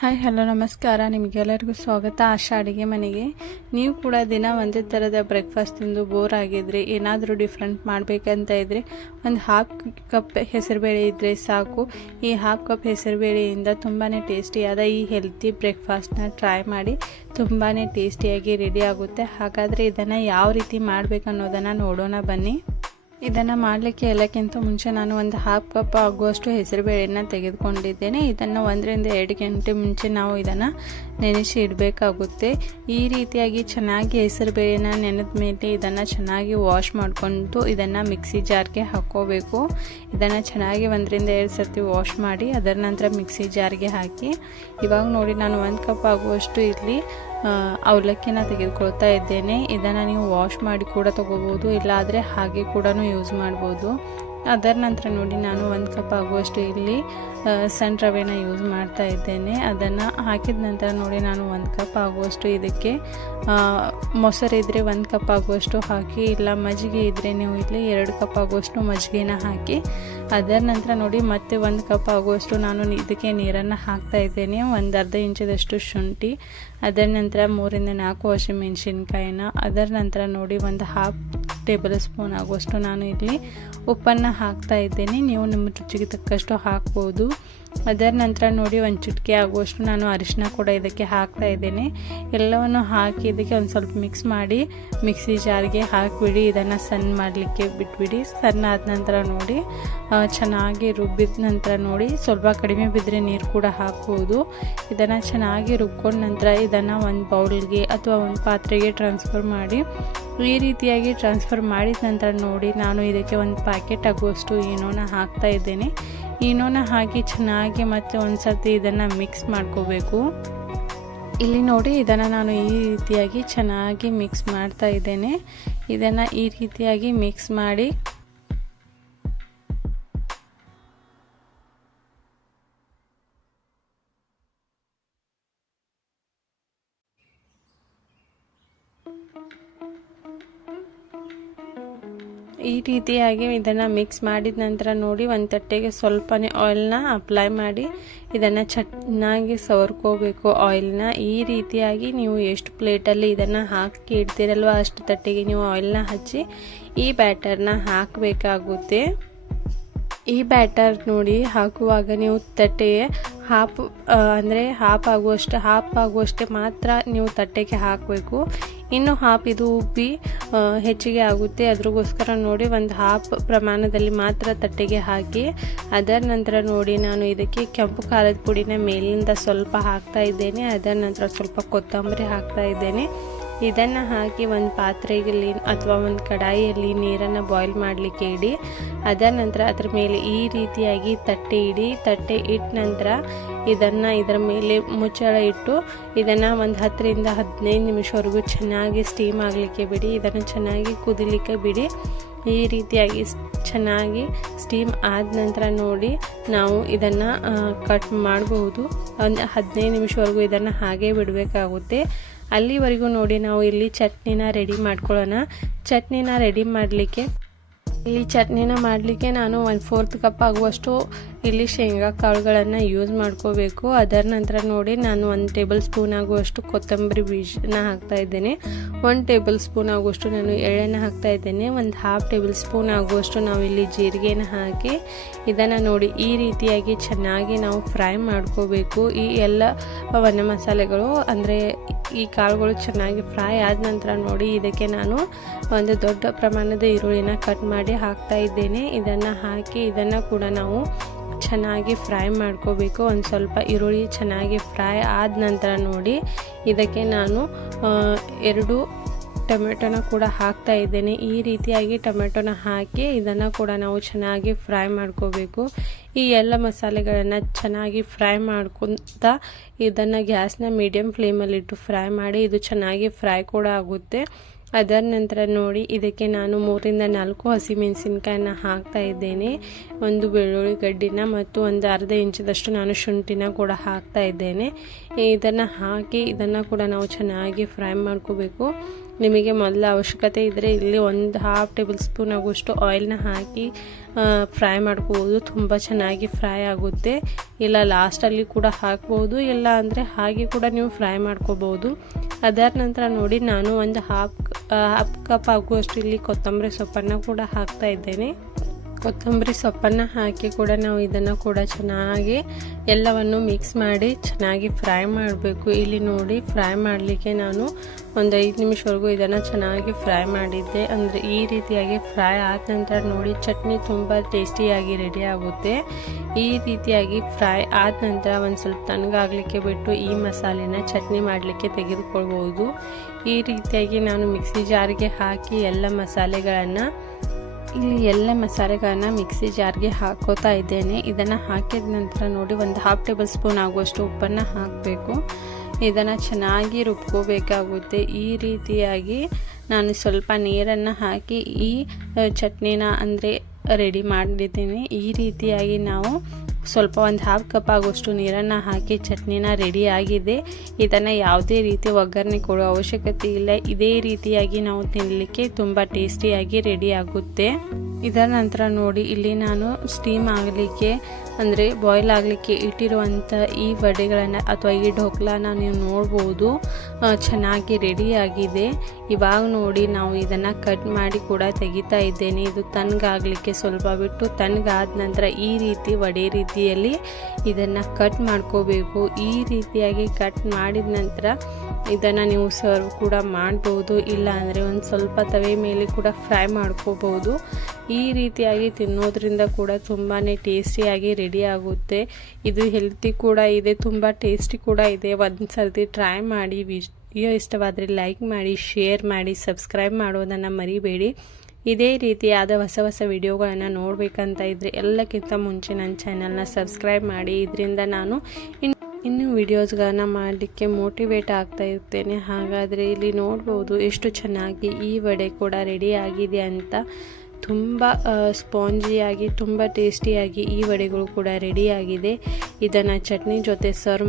Hi hello ನಮಸ್ಕಾರ. ನಿಮಗೆಲ್ಲರಿಗೂ ಸ್ವಾಗತ ಆಶಾ ಅಡುಗೆ ಮನೆಗೆ. ನೀವು ಕೂಡ ದಿನ ಒಂದೇ ಥರದ ಬ್ರೇಕ್ಫಾಸ್ಟ್ ತಿಂದು ಬೋರ್ ಆಗಿದ್ರೆ ಏನಾದರೂ ಡಿಫ್ರೆಂಟ್ ಮಾಡಬೇಕಂತ ಇದ್ದರೆ ಒಂದು ಹಾಫ್ ಕಪ್ ಹೆಸರುಬೇಳೆ ಇದ್ದರೆ ಸಾಕು. ಈ ಹಾಫ್ ಕಪ್ ಹೆಸರುಬೇಳೆಯಿಂದ ತುಂಬಾ ಟೇಸ್ಟಿಯಾದ ಈ ಹೆಲ್ತಿ ಬ್ರೇಕ್ಫಾಸ್ಟ್ನ ಟ್ರೈ ಮಾಡಿ. ತುಂಬಾ ಟೇಸ್ಟಿಯಾಗಿ ರೆಡಿ ಆಗುತ್ತೆ. ಹಾಗಾದರೆ ಇದನ್ನು ಯಾವ ರೀತಿ ಮಾಡಬೇಕನ್ನೋದನ್ನು ನೋಡೋಣ ಬನ್ನಿ. ಇದನ್ನು ಮಾಡಲಿಕ್ಕೆ ಎಲ್ಲಕ್ಕಿಂತ ಮುಂಚೆ ನಾನು ಒಂದು ಹಾಫ್ ಕಪ್ ಆಗುವಷ್ಟು ಹೆಸರುಬೇಳೆಯನ್ನು ತೆಗೆದುಕೊಂಡಿದ್ದೇನೆ. ಇದನ್ನು 1 ರಿಂದ 2 ಗಂಟೆ ಮುಂಚೆ ನಾವು ಇದನ್ನು ನೆನೆಸಿ ಇಡಬೇಕಾಗುತ್ತೆ. ಈ ರೀತಿಯಾಗಿ ಚೆನ್ನಾಗಿ ಹೆಸರುಬೇಳೆನ ನೆನೆದ ಮೇಲೆ ಇದನ್ನು ಚೆನ್ನಾಗಿ ವಾಶ್ ಮಾಡಿಕೊಂಡು ಇದನ್ನು ಮಿಕ್ಸಿ ಜಾರ್ಗೆ ಹಾಕ್ಕೋಬೇಕು. ಇದನ್ನು ಚೆನ್ನಾಗಿ 1 ರಿಂದ 2 ಸರ್ತಿ ವಾಶ್ ಮಾಡಿ ಅದರ ನಂತರ ಮಿಕ್ಸಿ ಜಾರ್ಗೆ ಹಾಕಿ. ಇವಾಗ ನೋಡಿ ನಾನು 1 ಕಪ್ ಆಗುವಷ್ಟು ಇಲ್ಲಿ ಅವಲಕ್ಕಿನ ತೆಗೆದುಕೊಳ್ತಾ ಇದ್ದೇನೆ. ಇದನ್ನು ನೀವು ವಾಶ್ ಮಾಡಿ ಕೂಡ ತಗೋಬೋದು, ಇಲ್ಲಾದರೆ ಹಾಗೆ ಕೂಡ ಯೂಸ್ ಮಾಡ್ಬೋದು. ಅದರ ನಂತರ ನೋಡಿ ನಾನು 1 ಕಪ್ ಆಗುವಷ್ಟು ಇಲ್ಲಿ ಸಣ್ಣ ರವೆನ ಯೂಸ್ ಮಾಡ್ತಾ ಇದ್ದೇನೆ. ಅದನ್ನು ಹಾಕಿದ ನಂತರ ನೋಡಿ ನಾನು 1 ಕಪ್ ಆಗುವಷ್ಟು ಇದಕ್ಕೆ ಮೊಸರು ಇದ್ದರೆ 1 ಕಪ್ ಆಗುವಷ್ಟು ಹಾಕಿ, ಇಲ್ಲ ಮಜ್ಜಿಗೆ ಇದ್ದರೆ ನೀವು ಇಲ್ಲಿ 2 ಕಪ್ ಆಗುವಷ್ಟು ಮಜ್ಜಿಗೆನ ಹಾಕಿ. ಅದರ ನಂತರ ನೋಡಿ ಮತ್ತೆ 1 ಕಪ್ ಆಗುವಷ್ಟು ನಾನು ಇದಕ್ಕೆ ನೀರನ್ನು ಹಾಕ್ತಾ ಇದ್ದೇನೆ. ಒಂದು ಅರ್ಧ ಇಂಚದಷ್ಟು ಶುಂಠಿ, ಅದರ ನಂತರ 3 ರಿಂದ 4 ಹಸಿಮೆಣಸಿನ್ಕಾಯಿನ, ಅದರ ನಂತರ ನೋಡಿ ಒಂದು ಹಾಫ್ ಟೇಬಲ್ ಸ್ಪೂನ್ ಆಗುವಷ್ಟು ನಾನು ಇಲ್ಲಿ ಉಪ್ಪನ್ನು ಹಾಕ್ತಾ ಇದ್ದೇನೆ. ನೀವು ನಿಮ್ಮ ರುಚಿಗೆ ತಕ್ಕಷ್ಟು ಹಾಕ್ಬೋದು. ಅದರ ನಂತರ ನೋಡಿ 1 ಚಿಟಿಕೆ ಆಗುವಷ್ಟು ನಾನು ಅರಿಶಿನ ಕೂಡ ಇದಕ್ಕೆ ಹಾಕ್ತಾ ಇದ್ದೇನೆ. ಎಲ್ಲವನ್ನು ಹಾಕಿ ಇದಕ್ಕೆ ಒಂದು ಸ್ವಲ್ಪ ಮಿಕ್ಸ್ ಮಾಡಿ ಮಿಕ್ಸಿ ಜಾರ್ಗೆ ಹಾಕಿಬಿಡಿ. ಇದನ್ನು ಸಣ್ಣ ಮಾಡಲಿಕ್ಕೆ ಬಿಟ್ಬಿಡಿ. ಸಣ್ಣ ಆದ ನಂತರ ನೋಡಿ ಚೆನ್ನಾಗಿ ರುಬ್ಬಿದ ನಂತರ ನೋಡಿ ಸ್ವಲ್ಪ ಕಡಿಮೆ ಬಿದ್ದರೆ ನೀರು ಕೂಡ ಹಾಕ್ಬೋದು. ಇದನ್ನು ಚೆನ್ನಾಗಿ ರುಬ್ಕೊಂಡ ನಂತರ ಇದನ್ನು ಒಂದು ಬೌಲ್ಗೆ ಅಥವಾ ಒಂದು ಪಾತ್ರೆಗೆ ಟ್ರಾನ್ಸ್ಫರ್ ಮಾಡಿ. ಈ ರೀತಿಯಾಗಿ ಟ್ರಾನ್ಸ್ಫರ್ ಮಾಡಿದ ನಂತರ ನೋಡಿ ನಾನು ಇದಕ್ಕೆ ಒಂದು ಪ್ಯಾಕೆಟ್ ಆಗುವಷ್ಟು ಈನೋನ ಹಾಕ್ತಾ ಇದ್ದೇನೆ. ಈನೋನ ಹಾಕಿ ಚೆನ್ನಾಗಿ ಮತ್ತೆ ಒಂದು ಸರ್ತಿ ಇದನ್ನು ಮಿಕ್ಸ್ ಮಾಡ್ಕೋಬೇಕು. ಇಲ್ಲಿ ನೋಡಿ ಇದನ್ನು ನಾನು ಈ ರೀತಿಯಾಗಿ ಚೆನ್ನಾಗಿ ಮಿಕ್ಸ್ ಮಾಡ್ತಾ ಇದ್ದೇನೆ. ಇದನ್ನು ಈ ರೀತಿಯಾಗಿ ಮಿಕ್ಸ್ ಮಾಡಿ ಈ ರೀತಿಯಾಗಿ ಇದನ್ನು ಮಿಕ್ಸ್ ಮಾಡಿದ ನಂತರ ನೋಡಿ ಒಂದು ತಟ್ಟೆಗೆ ಸ್ವಲ್ಪನೇ ಆಯಿಲ್ನ ಅಪ್ಲೈ ಮಾಡಿ ಇದನ್ನು ಚೆನ್ನಾಗಿ ಸವರ್ಕೋಬೇಕು ಆಯಿಲ್ನ. ಈ ರೀತಿಯಾಗಿ ನೀವು ಎಷ್ಟು ಪ್ಲೇಟಲ್ಲಿ ಇದನ್ನು ಹಾಕಿ ಇಡ್ತೀರಲ್ವ ಅಷ್ಟು ತಟ್ಟೆಗೆ ನೀವು ಆಯಿಲ್ನ ಹಚ್ಚಿ ಈ ಬ್ಯಾಟರ್ನ ಹಾಕಬೇಕಾಗುತ್ತೆ. ಈ ಬ್ಯಾಟರ್ ನೋಡಿ ಹಾಕುವಾಗ ನೀವು ತಟ್ಟೆಗೆ ಹಾಫ್ ಆಗುವಷ್ಟೇ ಮಾತ್ರ ನೀವು ತಟ್ಟೆಗೆ ಹಾಕಬೇಕು. ಇನ್ನು ಹಾಫ್ ಇದು ಉಬ್ಬಿ ಹೆಚ್ಚಿಗೆ ಆಗುತ್ತೆ. ಅದ್ರಗೋಸ್ಕರ ನೋಡಿ ಒಂದು ಹಾಫ್ ಪ್ರಮಾಣದಲ್ಲಿ ಮಾತ್ರ ತಟ್ಟೆಗೆ ಹಾಕಿ. ಅದರ ನಂತರ ನೋಡಿ ನಾನು ಇದಕ್ಕೆ ಕೆಂಪು ಖಾರದ ಪುಡಿನ ಮೇಲಿಂದ ಸ್ವಲ್ಪ ಹಾಕ್ತಾ ಇದ್ದೇನೆ. ಅದರ ನಂತರ ಸ್ವಲ್ಪ ಕೊತ್ತಂಬರಿ ಹಾಕ್ತಾ ಇದ್ದೇನೆ. ಇದನ್ನು ಹಾಕಿ ಒಂದು ಪಾತ್ರೆಯಲ್ಲಿ ಅಥವಾ ಒಂದು ಕಡಾಯಿಯಲ್ಲಿ ನೀರನ್ನು ಬಾಯ್ಲ್ ಮಾಡಲಿಕ್ಕೆ ಇಡಿ. ಅದರ ನಂತರ ಅದರ ಮೇಲೆ ಈ ರೀತಿಯಾಗಿ ತಟ್ಟೆ ಇಡಿ. ತಟ್ಟೆ ಇಟ್ಟ ನಂತರ ಇದನ್ನು ಇದರ ಮೇಲೆ ಮುಚ್ಚಳ ಇಟ್ಟು ಇದನ್ನು ಒಂದು 10 ರಿಂದ 15 ನಿಮಿಷವರೆಗೂ ಚೆನ್ನಾಗಿ ಸ್ಟೀಮ್ ಆಗಲಿಕ್ಕೆ ಬಿಡಿ. ಇದನ್ನು ಚೆನ್ನಾಗಿ ಕುದಿಲಿಕ್ಕೆ ಬಿಡಿ. ಈ ರೀತಿಯಾಗಿ ಚೆನ್ನಾಗಿ ಸ್ಟೀಮ್ ಆದ ನಂತರ ನೋಡಿ ನಾವು ಇದನ್ನು ಕಟ್ ಮಾಡಬಹುದು. ಒಂದು 15 ನಿಮಿಷವರೆಗೂ ಇದನ್ನು ಹಾಗೆ ಬಿಡಬೇಕಾಗುತ್ತೆ. ಅಲ್ಲಿವರೆಗೂ ನೋಡಿ ನಾವು ಇಲ್ಲಿ ಚಟ್ನಿನ ರೆಡಿ ಮಾಡ್ಕೊಳ್ಳೋಣ. ಚಟ್ನಿನ ರೆಡಿ ಮಾಡಲಿಕ್ಕೆ ನಾನು 1/4 ಕಪ್ ಆಗುವಷ್ಟು ಇಲ್ಲಿ ಶೇಂಗಾ ಕಾಳುಗಳನ್ನು ಯೂಸ್ ಮಾಡ್ಕೋಬೇಕು. ಅದರ ನಂತರ ನೋಡಿ ನಾನು 1 ಟೇಬಲ್ ಸ್ಪೂನ್ ಆಗುವಷ್ಟು ಕೊತ್ತಂಬರಿ ಬೀಜನ ಹಾಕ್ತಾ ಇದ್ದೇನೆ. 1 ಟೇಬಲ್ ಸ್ಪೂನ್ ಆಗುವಷ್ಟು ನಾನು ಎಳ್ಳೆಣ್ಣೆ ಹಾಕ್ತಾ ಇದ್ದೇನೆ. ಒಂದು ಹಾಫ್ ಟೇಬಲ್ ಸ್ಪೂನ್ ಆಗುವಷ್ಟು ನಾವು ಇಲ್ಲಿ ಜೀರಿಗೆನ ಹಾಕಿ ಇದನ್ನು ನೋಡಿ ಈ ರೀತಿಯಾಗಿ ಚೆನ್ನಾಗಿ ನಾವು ಫ್ರೈ ಮಾಡ್ಕೋಬೇಕು. ಈ ಎಲ್ಲ ಒಣ ಮಸಾಲೆಗಳು ಅಂದರೆ ಈ ಕಾಳುಗಳು ಚೆನ್ನಾಗಿ ಫ್ರೈ ಆದ ನಂತರ ನೋಡಿ ಇದಕ್ಕೆ ನಾನು ಒಂದು ದೊಡ್ಡ ಪ್ರಮಾಣದ ಈರುಳ್ಳಿನ ಕಟ್ ಮಾಡಿ ಹಾಕ್ತಾ ಇದ್ದೇನೆ. ಇದನ್ನು ಹಾಕಿ ಇದನ್ನು ಕೂಡ ನಾವು ಚೆನ್ನಾಗಿ ಫ್ರೈ ಮಾಡ್ಕೋಬೇಕು. ಒಂದು ಸ್ವಲ್ಪ ಈರುಳ್ಳಿ ಚೆನ್ನಾಗಿ ಫ್ರೈ ಆದ ನಂತರ ನೋಡಿ ಇದಕ್ಕೆ ನಾನು 2 ಟೊಮೆಟೊನ ಕೂಡ ಹಾಕ್ತಾ ಇದ್ದೇನೆ. ಈ ರೀತಿಯಾಗಿ ಟೊಮೆಟೊನ ಹಾಕಿ ಇದನ್ನು ಕೂಡ ನಾವು ಚೆನ್ನಾಗಿ ಫ್ರೈ ಮಾಡ್ಕೋಬೇಕು. ಈ ಎಲ್ಲ ಮಸಾಲೆಗಳನ್ನು ಚೆನ್ನಾಗಿ ಫ್ರೈ ಮಾಡ್ಕೊತಾ ಇದನ್ನು ಗ್ಯಾಸ್ನ ಮೀಡಿಯಮ್ ಫ್ಲೇಮಲ್ಲಿಟ್ಟು ಫ್ರೈ ಮಾಡಿ. ಇದು ಚೆನ್ನಾಗಿ ಫ್ರೈ ಕೂಡ ಆಗುತ್ತೆ. ಅದರ ನಂತರ ನೋಡಿ ಇದಕ್ಕೆ ನಾನು 3-4 ಹಸಿಮೆಣಸಿನ್ಕಾಯನ್ನ ಹಾಕ್ತಾ ಇದ್ದೇನೆ. ಒಂದು ಬೆಳ್ಳುಳ್ಳಿ ಗಡ್ಡಿನ ಮತ್ತು ಒಂದು ಅರ್ಧ ಇಂಚದಷ್ಟು ನಾನು ಶುಂಠಿನ ಕೂಡ ಹಾಕ್ತಾ ಇದ್ದೇನೆ. ಇದನ್ನು ಹಾಕಿ ಇದನ್ನು ಕೂಡ ನಾವು ಚೆನ್ನಾಗಿ ಫ್ರೈ ಮಾಡ್ಕೋಬೇಕು. ನಿಮಗೆ ಮೊದಲ ಅವಶ್ಯಕತೆ ಇದ್ದರೆ ಇಲ್ಲಿ ಒಂದು 1/2 ಟೇಬಲ್ ಸ್ಪೂನ್ ಆಗುವಷ್ಟು ಆಯಿಲ್ನ ಹಾಕಿ ಫ್ರೈ ಮಾಡ್ಕೋಬೋದು. ತುಂಬ ಚೆನ್ನಾಗಿ ಫ್ರೈ ಆಗುತ್ತೆ. ಇಲ್ಲ ಲಾಸ್ಟಲ್ಲಿ ಕೂಡ ಹಾಕ್ಬೋದು, ಇಲ್ಲ ಅಂದರೆ ಹಾಗೆ ಕೂಡ ನೀವು ಫ್ರೈ ಮಾಡ್ಕೋಬೋದು. ಅದರ ನಂತರ ನೋಡಿ ನಾನು ಒಂದು ಹಾಫ್ ಕಪ್ ಆಗುವಷ್ಟು ಇಲ್ಲಿ ಕೊತ್ತಂಬರಿ ಸೊಪ್ಪನ್ನು ಕೂಡ ಹಾಕ್ತಾ ಇದ್ದೇನೆ. ಕೊತ್ತಂಬರಿ ಸೊಪ್ಪನ್ನು ಹಾಕಿ ಕೂಡ ನಾವು ಇದನ್ನು ಕೂಡ ಚೆನ್ನಾಗಿ ಎಲ್ಲವನ್ನು ಮಿಕ್ಸ್ ಮಾಡಿ ಚೆನ್ನಾಗಿ ಫ್ರೈ ಮಾಡಬೇಕು. ಇಲ್ಲಿ ನೋಡಿ ಫ್ರೈ ಮಾಡಲಿಕ್ಕೆ ನಾನು ಒಂದು 5 ನಿಮಿಷವರೆಗೂ ಇದನ್ನು ಚೆನ್ನಾಗಿ ಫ್ರೈ ಮಾಡಿದ್ದೆ. ಅಂದರೆ ಈ ರೀತಿಯಾಗಿ ಫ್ರೈ ಆದ ನಂತರ ನೋಡಿ ಚಟ್ನಿ ತುಂಬ ಟೇಸ್ಟಿಯಾಗಿ ರೆಡಿ ಆಗುತ್ತೆ. ಈ ರೀತಿಯಾಗಿ ಫ್ರೈ ಆದ ನಂತರ ಒಂದು ಸ್ವಲ್ಪ ತಣ್ಣಗಾಗಲಿಕ್ಕೆ ಬಿಟ್ಟು ಈ ಮಸಾಲೆನ ಚಟ್ನಿ ಮಾಡಲಿಕ್ಕೆ ತೆಗೆದುಕೊಳ್ಬೋದು. ಈ ರೀತಿಯಾಗಿ ನಾನು ಮಿಕ್ಸಿ ಜಾರ್ಗೆ ಹಾಕಿ ಎಲ್ಲ ಮಸಾಲೆಗಳನ್ನು ಮಿಕ್ಸಿ ಜಾರ್ಗೆ ಹಾಕೋತಾ ಇದ್ದೇನೆ. ಇದನ್ನು ಹಾಕಿದ ನಂತರ ನೋಡಿ ಒಂದು 1/2 ಟೇಬಲ್ ಸ್ಪೂನ್ ಆಗುವಷ್ಟು ಉಪ್ಪನ್ನು ಹಾಕಬೇಕು. ಇದನ್ನು ಚೆನ್ನಾಗಿ ರುಬ್ಕೋಬೇಕಾಗುತ್ತೆ. ಈ ರೀತಿಯಾಗಿ ನಾನು ಸ್ವಲ್ಪ ನೀರನ್ನು ಹಾಕಿ ಈ ಚಟ್ನಿನ ಅಂದರೆ ರೆಡಿ ಮಾಡಿದ್ದೀನಿ. ಈ ರೀತಿಯಾಗಿ ನಾವು ಸ್ವಲ್ಪ ಒಂದು 1/2 ಕಪ್ ಆಗುವಷ್ಟು ನೀರನ್ನು ಹಾಕಿ ಚಟ್ನಿನ ರೆಡಿ ಆಗಿದೆ. ಇದನ್ನು ಯಾವುದೇ ರೀತಿ ಒಗ್ಗರಣೆ ಕೊಡೋ ಅವಶ್ಯಕತೆ ಇಲ್ಲ. ಇದೇ ರೀತಿಯಾಗಿ ನಾವು ತಿನ್ನಲಿಕ್ಕೆ ತುಂಬ ಟೇಸ್ಟಿಯಾಗಿ ರೆಡಿ ಆಗುತ್ತೆ. ಇದರ ನಂತರ ನೋಡಿ ಇಲ್ಲಿ ನಾನು ಸ್ಟೀಮ್ ಆಗಲಿಕ್ಕೆ ಅಂದರೆ ಬಾಯ್ಲ್ ಆಗಲಿಕ್ಕೆ ಇಟ್ಟಿರುವಂಥ ಈ ವಡೆಗಳನ್ನು ಅಥವಾ ಈ ಢೋಕ್ಲಾನ ನೀವು ನೋಡ್ಬೋದು ಚೆನ್ನಾಗಿ ರೆಡಿಯಾಗಿದೆ. ಇವಾಗ ನೋಡಿ ನಾವು ಇದನ್ನು ಕಟ್ ಮಾಡಿ ಕೂಡ ತೆಗಿತಾ ಇದ್ದೇನೆ. ಇದು ತಣ್ಣಗಾಗಲಿಕ್ಕೆ ಸ್ವಲ್ಪ ಬಿಟ್ಟು ತಣ್ಣಗಾದ ನಂತರ ಈ ರೀತಿ ವಡೆ ರೀತಿಯಲ್ಲಿ ಇದನ್ನು ಕಟ್ ಮಾಡ್ಕೋಬೇಕು. ಈ ರೀತಿಯಾಗಿ ಕಟ್ ಮಾಡಿದ ನಂತರ ಇದನ್ನು ನೀವು ಸರ್ವ್ ಕೂಡ ಮಾಡ್ಬೋದು, ಇಲ್ಲ ಅಂದರೆ ಒಂದು ಸ್ವಲ್ಪ ತವೆ ಮೇಲೆ ಕೂಡ ಫ್ರೈ ಮಾಡ್ಕೋಬೋದು. ಈ ರೀತಿಯಾಗಿ ತಿನ್ನೋದ್ರಿಂದ ಕೂಡ ತುಂಬಾ ಟೇಸ್ಟಿಯಾಗಿ ರೆಡಿ ಆಗುತ್ತೆ. ಇದು ಹೆಲ್ತಿ ಕೂಡ ಇದೆ, ತುಂಬ ಟೇಸ್ಟಿ ಕೂಡ ಇದೆ. ಒಂದು ಸರ್ತಿ ಟ್ರೈ ಮಾಡಿ. ವಿಡಿಯೋ ಇಷ್ಟವಾದರೆ ಲೈಕ್ ಮಾಡಿ, ಶೇರ್ ಮಾಡಿ, ಸಬ್ಸ್ಕ್ರೈಬ್ ಮಾಡೋದನ್ನು ಮರಿಬೇಡಿ. ಇದೇ ರೀತಿಯಾದ ಹೊಸ ವಿಡಿಯೋಗಳನ್ನು ನೋಡಬೇಕಂತ ಇದ್ದರೆ ಎಲ್ಲಕ್ಕಿಂತ ಮುಂಚೆ ನನ್ನ ಚಾನಲ್ನ ಸಬ್ಸ್ಕ್ರೈಬ್ ಮಾಡಿ. ಇದರಿಂದ ನಾನು ಇನ್ನು ವಿಡಿಯೋಸ್ಗಳನ್ನ ಮಾಡಲಿಕ್ಕೆ ಮೋಟಿವೇಟ್ ಆಗ್ತಾ ಇರ್ತೇನೆ. ಹಾಗಾದರೆ ಇಲ್ಲಿ ನೋಡ್ಬೋದು ಎಷ್ಟು ಚೆನ್ನಾಗಿ ಈ ವಡೆ ಕೂಡ ರೆಡಿ ಆಗಿದೆ ಅಂತ. ತುಂಬ ಸ್ಪಾಂಜಿಯಾಗಿ ತುಂಬ ಟೇಸ್ಟಿಯಾಗಿ ಈ ವಡೆಗಳು ಕೂಡ ರೆಡಿಯಾಗಿದೆ. ಇದನ್ನು ಚಟ್ನಿ ಜೊತೆ ಸರ್ವ್